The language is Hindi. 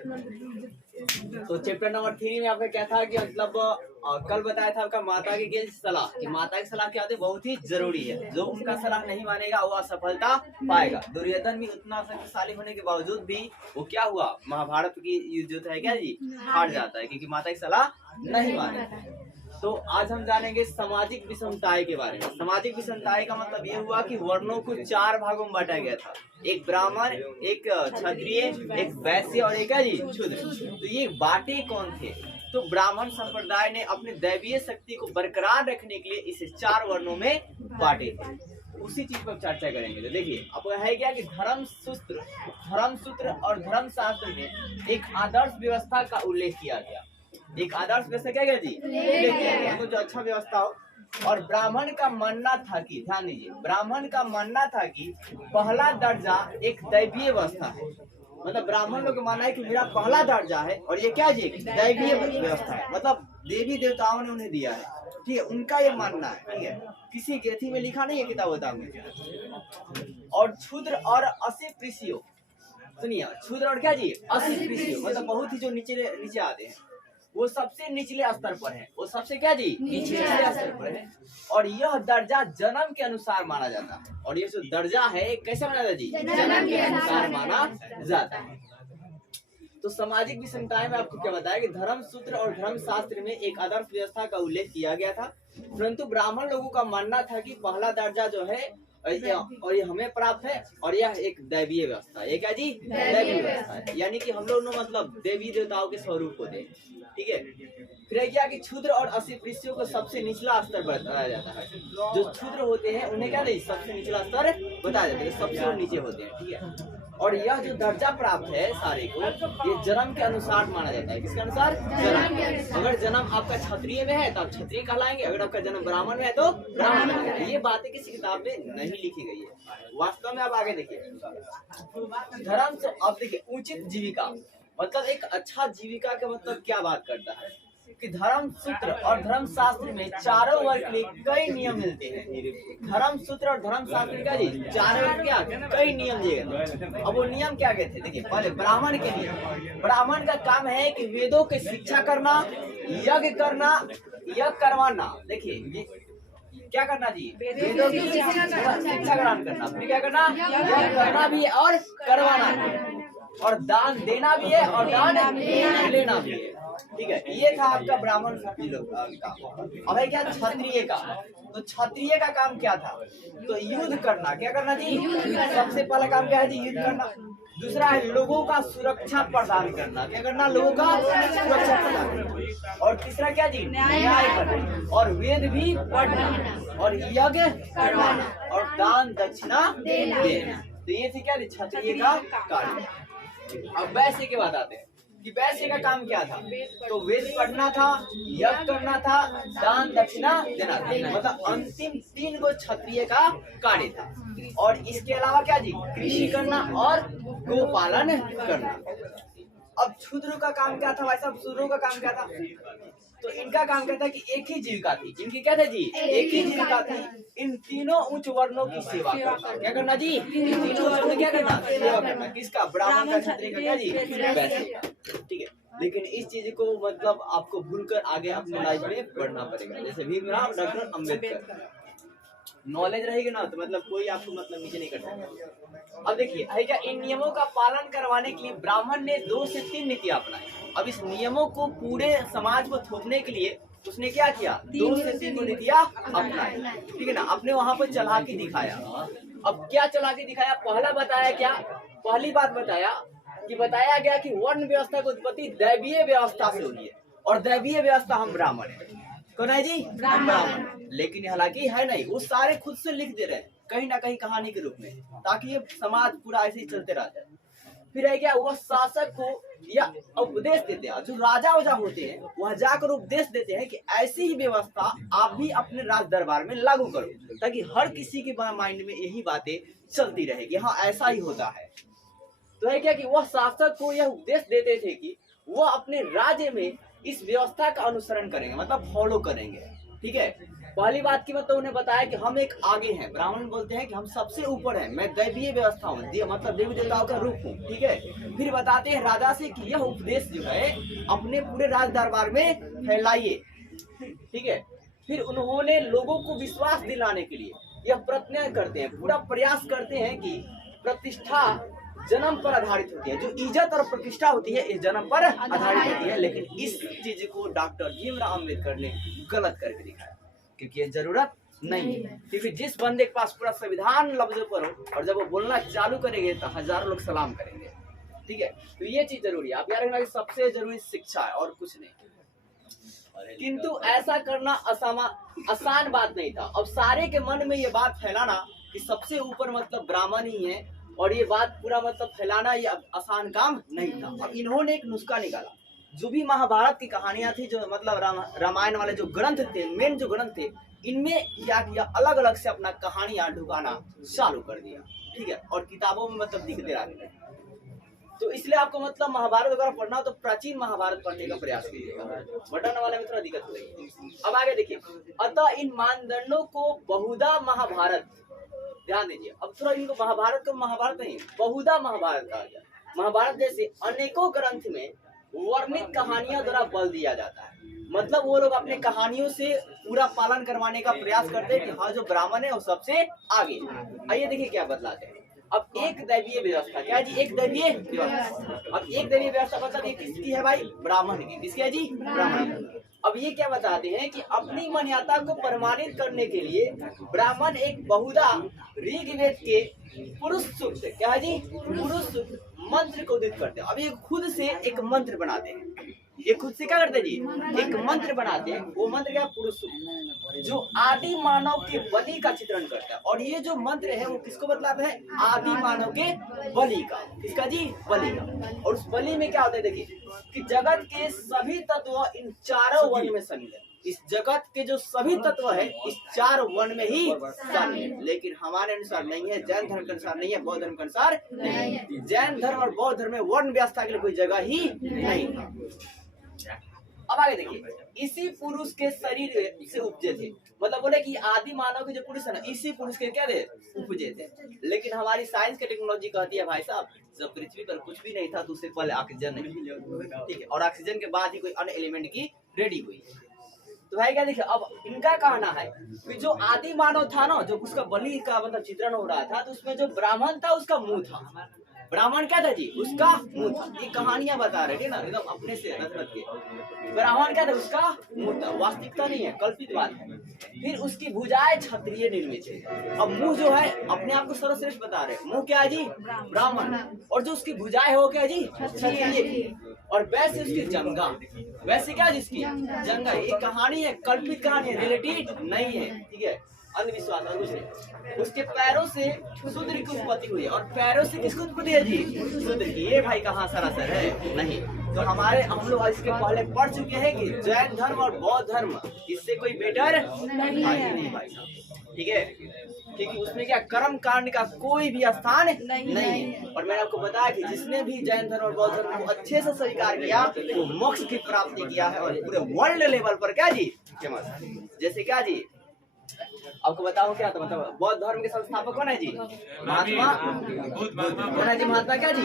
तो चैप्टर नंबर 3 में आपका क्या था कि मतलब कल बताया था आपका माता की सलाह कि माता की सलाह क्या होती है, बहुत ही जरूरी है। जो उनका सलाह नहीं मानेगा वो असफलता पाएगा। दुर्योधन भी उतना शक्तिशाली होने के बावजूद भी वो क्या हुआ, महाभारत की युद्ध जो है क्या जी, हार जाता है क्योंकि माता की सलाह नहीं माने। तो आज हम जानेंगे सामाजिक विषमताएं के बारे में। सामाजिक विषमताएं का मतलब ये हुआ कि वर्णों को 4 भागों में बांटा गया था, एक ब्राह्मण, एक क्षत्रिय, एक वैश्य और एक जी शूद्र। तो ये बांटे कौन थे? तो ब्राह्मण संप्रदाय ने अपनी दैवीय शक्ति को बरकरार रखने के लिए इसे 4 वर्णों में बांटे थे। उसी चीज पर चर्चा करेंगे। तो देखिए अब है क्या कि धर्मसूत्र और धर्मशास्त्र में एक आदर्श व्यवस्था का उल्लेख किया गया। एक आदर्श व्यवस्था क्या गया जी, उल्लेख किया गया जो अच्छा व्यवस्था हो। और ब्राह्मण का मानना था कि, ध्यान दीजिए, ब्राह्मण का मानना था कि पहला दर्जा एक दैवीय व्यवस्था है। मतलब ब्राह्मण लोग का मानना है कि मेरा पहला दर्जा है और ये क्या जी, दैवीय व्यवस्था है, मतलब देवी देवताओं ने उन्हें दिया है। ठीक है, उनका ये मानना है। ठीक है, किसी ग्रंथि में लिखा नहीं है, किताब बता में। और क्षुद्र और अस्पृश्य, सुनिए, क्षुद्र और क्या जी, अस्पृश्य मतलब बहुत ही जो नीचे आते हैं, वो सबसे निचले स्तर पर है। वो सबसे क्या जी, निचले स्तर पर है। और यह दर्जा जन्म के अनुसार माना जाता है। और ये जो दर्जा है कैसे माना जाता है जी, जन्म के अनुसार माना जाता है। तो सामाजिक विषमताएं में आपको क्या बताया कि धर्मसूत्र और धर्मशास्त्र में एक आदर्श व्यवस्था का उल्लेख किया गया था, परंतु ब्राह्मण लोगों का मानना था कि पहला दर्जा जो है और ये हमें प्राप्त है और यह एक दैवीय व्यवस्था है। ये क्या जी, दैवीय व्यवस्था है, यानी कि हम लोग मतलब देवी देवताओं के स्वरूप होते हैं। ठीक है, फिर क्या कि क्षुद्र और अस्पृश्यों को सबसे निचला स्तर बताया जाता है। जो क्षुद्र होते हैं उन्हें क्या नहीं, सबसे निचला स्तर बताया जाता है, सबसे नीचे होते हैं। ठीक है, और यह जो दर्जा प्राप्त है सारे को, ये जन्म के अनुसार माना जाता है। किसके अनुसार, जन्म। अगर जन्म आपका क्षत्रिय में है तो आप क्षत्रिय कहलाएंगे, अगर आपका जन्म ब्राह्मण में है तो ब्राह्मण कहलाएंगे। ये बातें किसी किताब में नहीं लिखी गई है, वास्तव में। आप आगे देखिए, धर्म से अब देखिए उचित जीविका, मतलब एक अच्छा जीविका का मतलब क्या बात करता है कि धर्म सूत्र और धर्म शास्त्र में चारों वर्ग के लिए कई नियम मिलते हैं। धर्म सूत्र और धर्म शास्त्र का जी चारों क्या कई नियम दिए गए। अब वो नियम क्या कहते हैं, देखिए पहले ब्राह्मण के लिए, ब्राह्मण का काम है कि वेदों की शिक्षा करना, यज्ञ करना, यज्ञ करवाना। देखिए क्या करना जी, वेदों की शिक्षा ग्रहण करना, फिर क्या करना, यज्ञ करना भी है और करवाना भी है, और दान देना भी है और दान लेना भी है। ठीक है, ये था आपका ब्राह्मण का। अब है क्या क्षत्रिय का। तो क्षत्रिय का काम क्या था, तो युद्ध करना। क्या करना जी, सबसे पहला काम क्या है जी, युद्ध करना। दूसरा है लोगों का सुरक्षा प्रदान करना। क्या करना, लोगों का सुरक्षा प्रदान करना। और तीसरा क्या जी, न्याय करना, और वेद भी पढ़ना, और यज्ञ करवाना, और दान दक्षिणा देना। तो ये थी क्या क्षत्रिय का कार्य। अब वैश्य के बाद आते हैं कि वैश्य का काम क्या था, तो वेद पढ़ना था, यज्ञ करना था, दान दक्षिणा देना था। मतलब अंतिम 3 गो क्षत्रिय का कार्य था। और इसके अलावा क्या जी, कृषि करना और गोपालन करना। अब शूद्रों का काम क्या था भाई साहब, शूद्रों का काम क्या था, तो इनका काम क्या था कि एक ही जीविका थी। इनकी क्या था जी, एक ही जीविका थी, इन तीनों उच्च वर्णों की सेवा करना। क्या करना जी, इन तीनों वर्णों क्या करना, सेवा करना। किसका, ब्राह्मण का, क्षत्रिय का, क्या जी, वैश्य का। ठीक है, लेकिन इस चीज को मतलब आपको भूलकर आगे अपने लाइफ में बढ़ना पड़ेगा। जैसे भीमराव, डॉक्टर अम्बेडकर, नॉलेज रहेगी ना तो मतलब कोई आपको मतलब नीचे नहीं कर सकता। अब देखिए है क्या, इन नियमों का पालन करवाने के लिए ब्राह्मण ने 2 से 3 नीतियां अपनाई। अब इस नियमों को पूरे समाज को थोपने के लिए उसने क्या किया, 2 से 3 नीतियां अपनाई। ठीक है ना, अपने वहां पर चला के दिखाया। अब क्या चला के दिखाया, पहला बताया क्या, पहली बात बताया कि बताया गया कि वर्ण व्यवस्था की उत्पत्ति दैवीय व्यवस्था से हुई है, और दैवीय व्यवस्था हम ब्राह्मण है। कौन है जी, ब्राह्मण। लेकिन हालांकि है नहीं, वो सारे खुद से लिख दे रहे हैं कहीं ना कहीं कहानी के रूप में, ताकि ये समाज पूरा ऐसे ही चलते रहता है। फिर है क्या, वह शासक को या उपदेश देते हैं, जो राजा वजा होते हैं वह जाकर उपदेश देते हैं कि ऐसी ही व्यवस्था आप भी अपने राज दरबार में लागू करो, ताकि हर किसी के माइंड में यही बातें चलती रहे कि हाँ ऐसा ही होता है। तो है क्या कि वह शासक को यह उपदेश देते थे कि वह अपने राज्य में इस व्यवस्था का अनुसरण करेंगे, मतलब फॉलो करेंगे। ठीक है, पहली बात की मतलब उन्हें बताया कि हम एक आगे हैं। ब्राह्मण बोलते हैं कि हम सबसे ऊपर हैं, मैं दैवीय व्यवस्था हूँ, मतलब देवी देवताओं का रूप हूँ, ठीक है। फिर बताते हैं राजा से कि यह उपदेश जो है अपने पूरे राज दरबार में फैलाइए, ठीक है। फिर उन्होंने लोगों को विश्वास दिलाने के लिए यह प्रतिज्ञा करते हैं, पूरा प्रयास करते हैं कि प्रतिष्ठा जन्म पर आधारित होती है, जो इज्जत और प्रतिष्ठा होती है इस जन्म पर आधारित होती है। लेकिन इस चीज को डॉक्टर भीमराव अम्बेडकर ने गलत करके दिखाया, क्योंकि ये जरूरत नहीं है। क्योंकि जिस बंदे के पास पूरा संविधान लफ्जों पर हो और जब वो बोलना चालू करेंगे तो हजारों लोग सलाम करेंगे, ठीक है। तो ये चीज जरूरी है, आप याद रखना कि सबसे जरूरी शिक्षा है और कुछ नहीं। किंतु ऐसा करना आसान बात नहीं था। अब सारे के मन में ये बात फैलाना कि सबसे ऊपर मतलब ब्राह्मण ही है, और ये बात पूरा मतलब फैलाना ये आसान काम नहीं था। अब इन्होंने एक नुस्खा निकाला, जो भी महाभारत की कहानियां थी, जो मतलब रामायण वाले जो ग्रंथ थे, मेन जो ग्रंथ थे, इनमें क्या किया, अलग अलग से अपना कहानियां ढुकाना चालू कर दिया, ठीक है। और किताबों में मतलब दिखते रहते हैं। तो इसलिए आपको मतलब महाभारत वगैरह पढ़ना हो तो प्राचीन महाभारत पढ़ने का प्रयास कीजिएगा, वरना वाले में थोड़ा दिक्कत हो रही। अब आगे देखिए, अतः इन मानदंडों को बहुधा महाभारत, ध्यान दीजिए, अब थोड़ा इनको महाभारत को महाभारत नहीं बहुधा महाभारत कहा गया। महाभारत जैसे अनेकों ग्रंथ में वर्णित कहानियों द्वारा बल दिया जाता है, मतलब वो लोग अपने कहानियों से पूरा पालन करवाने का प्रयास करते हैं कि हाँ जो ब्राह्मण है वो सबसे आगे। आइए देखिए क्या बतलाते हैं। अब एक दैवीय व्यवस्था, क्या जी, एक दैवीय व्यवस्था। अब एक दैवीय व्यवस्था मतलब ये किसकी है भाई, ब्राह्मण की। किसकी है जी, ब्राह्मण। अब ये क्या बताते हैं कि अपनी मान्यता को प्रमाणित करने के लिए ब्राह्मण एक बहुधा ऋग्वेद के पुरुष सूक्त, क्या है जी, पुरुष सूक्त मंत्र को उदित करते हैं। अब ये खुद से एक मंत्र बनाते हैं, ये खुद से क्या करते हैं जी, एक मंत्र बनाते हैं। वो मंत्र क्या, पुरुष सूक्त, जो आदि मानव के बलि का चित्रण करता है। और ये जो मंत्र है वो किसको बतलाता है, आदि मानव के बलि का। किसका जी, बलि का। और उस बलि में क्या होता है देखिए, कि जगत के सभी तत्व इन चारों वर्ण में शामिल है। इस जगत के जो सभी तत्व है इस चार वर्ण में ही शामिल है। लेकिन हमारे अनुसार नहीं है, जैन धर्म के अनुसार नहीं है, बौद्ध धर्म के अनुसार नहीं है। जैन धर्म और बौद्ध धर्म में वर्ण व्यवस्था के लिए कोई जगह ही नहीं था। अब आगे देखिए, इसी पुरुष के शरीर से उपजे थे, मतलब बोले कि आदि मानव के जो पुरुष है ना, इसी पुरुष के क्या थे, उपजे थे। लेकिन हमारी साइंस की टेक्नोलॉजी कहती है भाई साहब, जब पृथ्वी पर कुछ भी नहीं था तो उससे पहले ऑक्सीजन नहीं, ठीक है, और ऑक्सीजन के बाद ही कोई अन्य एलिमेंट की रेडी हुई। तो भाई क्या देखिए, अब इनका कहना है कि जो आदि मानव था ना, जो उसका बलि का मतलब चित्रण हो रहा था, तो उसमें जो ब्राह्मण था उसका मुंह था। ब्राह्मण क्या था जी, उसका मुंह था। ये कहानियां बता रहे थे ना एकदम अपने से रट के। ब्राह्मण क्या था, उसका मुंह था, वास्तविकता नहीं है, कल्पित बात है। फिर उसकी भुजाएं क्षत्रिय निर्मित है। अब मुंह जो है अपने आप को सर्वश्रेष्ठ बता रहे, मुंह क्या है जी, ब्राह्मण, और जो उसकी भुजाएं है वो क्या है जी, क्षत्रिय, और वैसे उसकी जंगा, वैसे क्या जिसकी जंगा। ये कहानी है, कल्पित कहानी है, रिलेटेड नहीं है, ठीक है, अंधविश्वास और कुछ नहीं। उसके पैरों से शूद्र की उत्पत्ति हुई, और पैरों से किसकी उत्पत्ति है जी, शूद्र की। ये भाई कहाँ सरासर है, नहीं। तो हमारे हम लोग इसके पहले पढ़ चुके हैं कि जैन धर्म और बौद्ध धर्म इससे कोई बेटर नहीं भाई साहब, ठीक है, क्योंकि उसमें क्या कर्म कांड का कोई भी स्थान नहीं है। और मैंने आपको बताया कि जिसने भी जैन धर्म और बौद्ध धर्म को अच्छे से स्वीकार किया वो मोक्ष की प्राप्ति किया है, और पूरे वर्ल्ड लेवल पर क्या जी फेमस। जैसे क्या जी, आपको बताओ क्या था, मतलब बौद्ध धर्म के संस्थापक कौन है जी, महात्मा कौन है जी, महात्मा क्या जी।